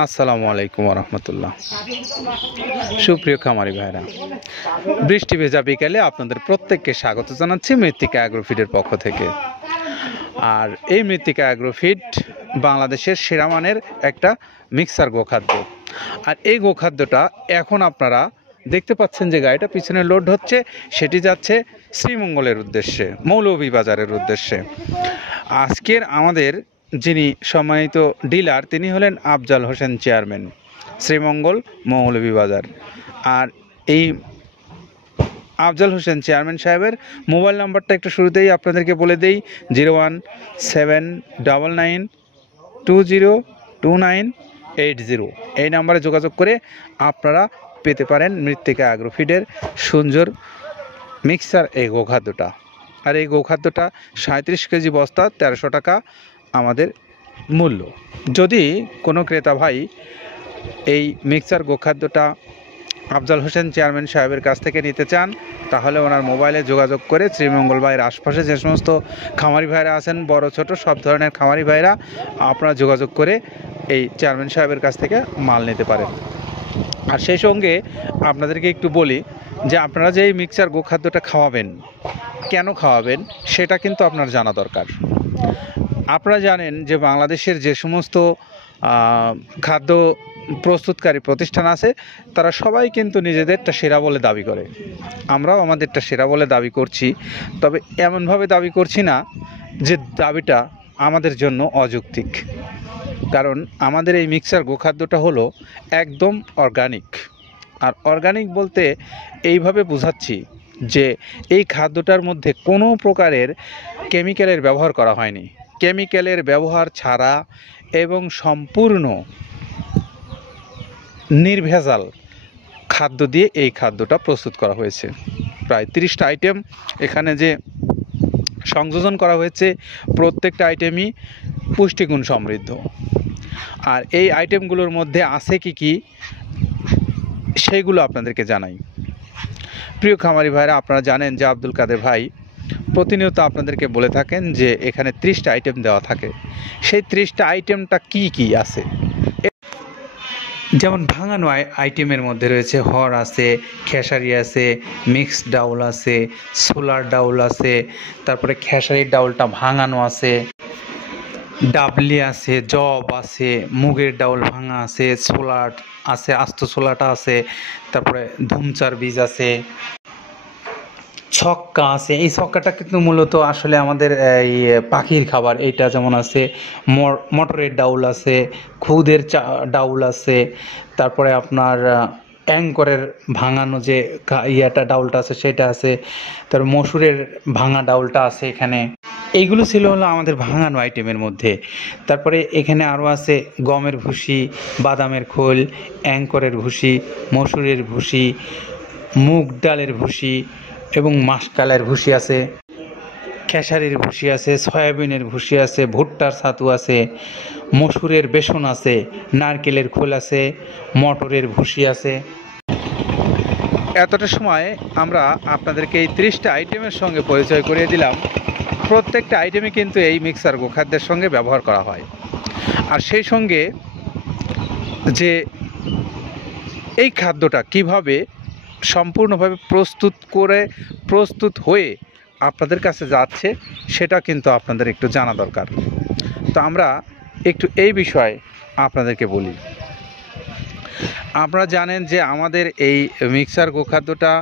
আসসালামু আলাইকুম রহমতুল্লাহ। সুপ্রিয় খামারি ভাইরা, বৃষ্টি ভেজা বিকালে আপনাদের প্রত্যেককে স্বাগত জানাচ্ছি মৃত্তিকা অ্যাগ্রোফিডের পক্ষ থেকে। আর এই মৃত্তিকা অ্যাগ্রোফিড বাংলাদেশের সেরা মানের একটা মিক্সার গোখাদ্য। আর এই গোখাদ্যটা এখন আপনারা দেখতে পাচ্ছেন যে গাড়িটা পিছনে লোড হচ্ছে, সেটি যাচ্ছে শ্রীমঙ্গলের উদ্দেশ্যে, মৌলভীবাজারের উদ্দেশ্যে। আজকের আমাদের যিনি সম্মানিত ডিলার তিনি হলেন আফজাল হোসেন চেয়ারম্যান, শ্রীমঙ্গল মৌলভীবাজার। আর এই আফজাল হোসেন চেয়ারম্যান সাহেবের মোবাইল নাম্বারটা একটু শুরুতেই আপনাদেরকে বলে দেই, 01799202980। এই নাম্বারে যোগাযোগ করে আপনারা পেতে পারেন মৃত্তিকা অ্যাগ্রোফিডের সুন্দর মিক্সার এই গোখাদ্যটা। আর এই গোখাদ্যটা 37 কেজি বস্তা 1300 টাকা আমাদের মূল্য। যদি কোনো ক্রেতা ভাই এই মিক্সার গোখাদ্যটা আফজাল হোসেন চেয়ারম্যান সাহেবের কাছ থেকে নিতে চান, তাহলে ওনার মোবাইলে যোগাযোগ করে শ্রীমঙ্গল ভাইয়ের আশপাশে যে সমস্ত খামারি ভাইরা আছেন, বড় ছোট সব ধরনের খামারি ভাইরা, আপনারা যোগাযোগ করে এই চেয়ারম্যান সাহেবের কাছ থেকে মাল নিতে পারেন। আর সেই সঙ্গে আপনাদেরকে একটু বলি যে আপনারা যে এই মিক্সার গোখাদ্যটা খাওয়াবেন, কেন খাওয়াবেন সেটা কিন্তু আপনার জানা দরকার। আপনারা জানেন যে বাংলাদেশের যে সমস্ত খাদ্য প্রস্তুতকারী প্রতিষ্ঠান আছে, তারা সবাই কিন্তু নিজেদেরটা সেরা বলে দাবি করে। আমরাও আমাদেরটা সেরা বলে দাবি করছি, তবে এমনভাবে দাবি করছি না যে দাবিটা আমাদের জন্য অযৌক্তিক। কারণ আমাদের এই মিক্সার গোখাদ্যটা হলো একদম অর্গানিক। আর অর্গানিক বলতে এইভাবে বোঝাচ্ছি যে এই খাদ্যটার মধ্যে কোনো প্রকারের কেমিক্যালের ব্যবহার করা হয়নি। কেমিক্যালের ব্যবহার ছাড়া এবং সম্পূর্ণ নির্ভেজাল খাদ্য দিয়ে এই খাদ্যটা প্রস্তুত করা হয়েছে। প্রায় 30টা আইটেম এখানে যে সংযোজন করা হয়েছে, প্রত্যেকটা আইটেমই পুষ্টিগুণ সমৃদ্ধ। আর এই আইটেমগুলোর মধ্যে আছে কি সেইগুলো আপনাদেরকে জানাই। প্রিয় খামারি ভাইরা, আপনারা জানেন যে আব্দুল কাদের ভাই প্রতিনিয়ত আপনাদেরকে বলে থাকেন যে এখানে 30টা আইটেম দেওয়া থাকে। সেই 30টা আইটেমটা কি আছে, যেমন ভাঙানো আইটেমের মধ্যে রয়েছে হড় আছে, খেসারি আছে, মিক্সড ডাউল আছে, সোলার ডাউল আছে, তারপরে খেসারির ডাউলটা ভাঙানো আছে, ডাবলি আছে, জব আছে, মুগের ডাউল ভাঙা আছে, সোলার আছে, আস্ত সোলাটা আছে, তারপরে ধুমচার বীজ আছে, ছক্কা আছে। এই ছক্কাটা কিন্তু মূলত আসলে আমাদের এই পাখির খাবার। এইটা যেমন আছে, মটরের ডাউল আছে, খুদের ডাউল আছে, তারপরে আপনার অ্যাঙ্করের ভাঙানো যে ডাউলটা আছে সেটা আছে, তারপর মসুরের ভাঙা ডাউলটা আছে এখানে। এইগুলো ছিল হলো আমাদের ভাঙানো আইটেমের মধ্যে। তারপরে এখানে আরও আছে গমের ভুসি, বাদামের খোল, অ্যাঙ্করের ভুসি, মসুরের ভুসি, মুগ ডালের ভুসি এবং মাসকালের ভুসি আছে, খেসারির ভুসি আছে, সয়াবিনের ভুসি আছে, ভুট্টার ছাতু আছে, মসুরের বেসন আছে, নারকেলের খোল আছে, মটরের ভুসি আছে। এতটা সময় আমরা আপনাদেরকে এই 30টা আইটেমের সঙ্গে পরিচয় করিয়ে দিলাম। প্রত্যেকটা আইটেমই কিন্তু এই মিক্সার গোখাদ্যের সঙ্গে ব্যবহার করা হয়। আর সেই সঙ্গে যে এই খাদ্যটা কিভাবে সম্পূর্ণভাবে প্রস্তুত হয়ে আপনাদের কাছে যাচ্ছে সেটা কিন্তু আপনাদের একটু জানা দরকার। তো আমরা একটু এই বিষয়ে আপনাদেরকে বলি। আপনারা জানেন যে আমাদের এই মিক্সার গোখাদ্যটা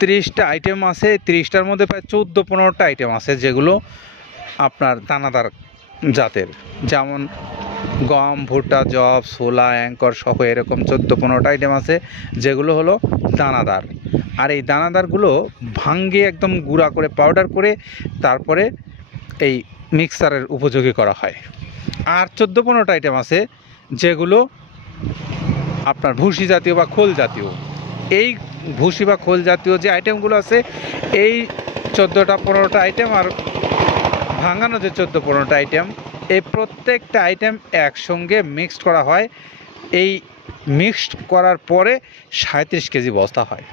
30টা আইটেম আছে। 30টার মধ্যে প্রায় 14-15টা আইটেম আছে যেগুলো আপনার দানাদার জাতের, যেমন গম, ভুট্টা, জব, ছোলা, অ্যাঙ্কর সহ এরকম 14-15টা আইটেম আছে যেগুলো হলো দানাদার। আর এই দানাদারগুলো ভাঙ্গে একদম গুঁড়া করে পাউডার করে তারপরে এই মিক্সারের উপযোগী করা হয়। আর 14-15টা আইটেম আছে যেগুলো আপনার ভুসি জাতীয় বা খোল জাতীয়। এই ভুসি বা খোল জাতীয় যে আইটেমগুলো আছে, এই 14-15টা আইটেম আর ভাঙানো যে 14-15টা আইটেম, এই প্রত্যেকটা আইটেম একসঙ্গে মিক্সড করা হয়। এই মিক্সড করার পরে 37 কেজি বস্তা হয়।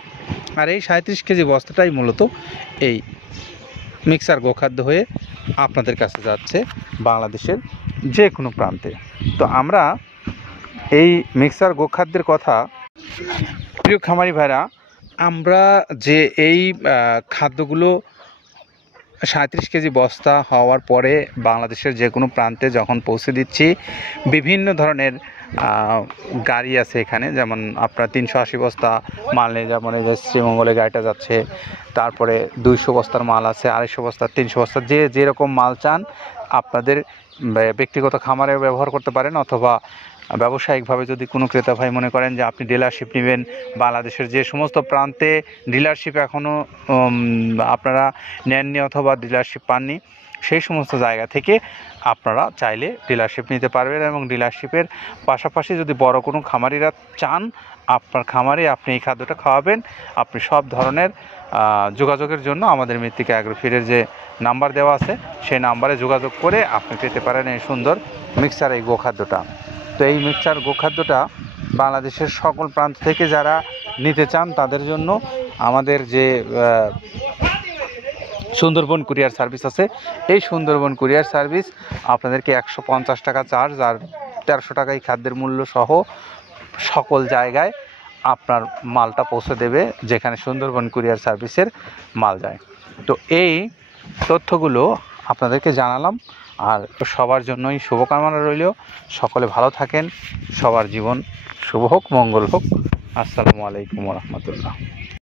আর এই 37 কেজি বস্তাটাই মূলত এই মিক্সার গোখাদ্য হয়ে আপনাদের কাছে যাচ্ছে বাংলাদেশের যে কোনো প্রান্তে। তো আমরা এই মিক্সার গোখাদ্যের কথা, প্রিয় খামারি ভাইরা, আমরা যে এই খাদ্যগুলো 37 কেজি বস্তা হওয়ার পরে বাংলাদেশের যে কোনো প্রান্তে যখন পৌঁছে দিচ্ছি, বিভিন্ন ধরনের গাড়ি আছে এখানে, যেমন আপনার 380 বস্তা মাল নিয়ে, যেমন এই যে শ্রীমঙ্গলে গাড়িটা যাচ্ছে, তারপরে 200 বস্তার মাল আছে, 250 বস্তার, 300 বস্তার, যে যেরকম মাল চান আপনাদের ব্যক্তিগত খামারে ব্যবহার করতে পারেন, অথবা ব্যবসায়িকভাবে যদি কোনো ক্রেতা ভাই মনে করেন যে আপনি ডিলারশিপ নেবেন, বাংলাদেশের যে সমস্ত প্রান্তে ডিলারশিপ এখনও আপনারা নেননি অথবা ডিলারশিপ পাননি, সেই সমস্ত জায়গা থেকে আপনারা চাইলে ডিলারশিপ নিতে পারবেন। এবং ডিলারশিপের পাশাপাশি যদি বড় কোনো খামারিরা চান আপনার খামারে আপনি এই খাদ্যটা খাওয়াবেন, আপনি সব ধরনের যোগাযোগের জন্য আমাদের মৃত্তিকা অ্যাগ্রোফিডের যে নাম্বার দেওয়া আছে সেই নাম্বারে যোগাযোগ করে আপনি পেতে পারেন এই সুন্দর মিক্সার এই গোখাদ্যটা। তো এই মিক্সার গোখাদ্যটা বাংলাদেশের সকল প্রান্ত থেকে যারা নিতে চান তাদের জন্য আমাদের যে সুন্দরবন কুরিয়ার সার্ভিস আছে, এই সুন্দরবন কুরিয়ার সার্ভিস আপনাদেরকে 150 টাকা চার্জ আর 1300 টাকা এই খাদ্যের মূল্য সহ সকল জায়গায় আপনার মালটা পৌঁছে দেবে যেখানে সুন্দরবন কুরিয়ার সার্ভিসের মাল যায়। তো এই তথ্যগুলো আপনাদেরকে জানালাম, আর সবার জন্যই শুভকামনা রইল। সকলে ভালো থাকেন, সবার জীবন শুভ হোক, মঙ্গল হোক। আসসালামু আলাইকুম ওয়া রাহমাতুল্লাহ।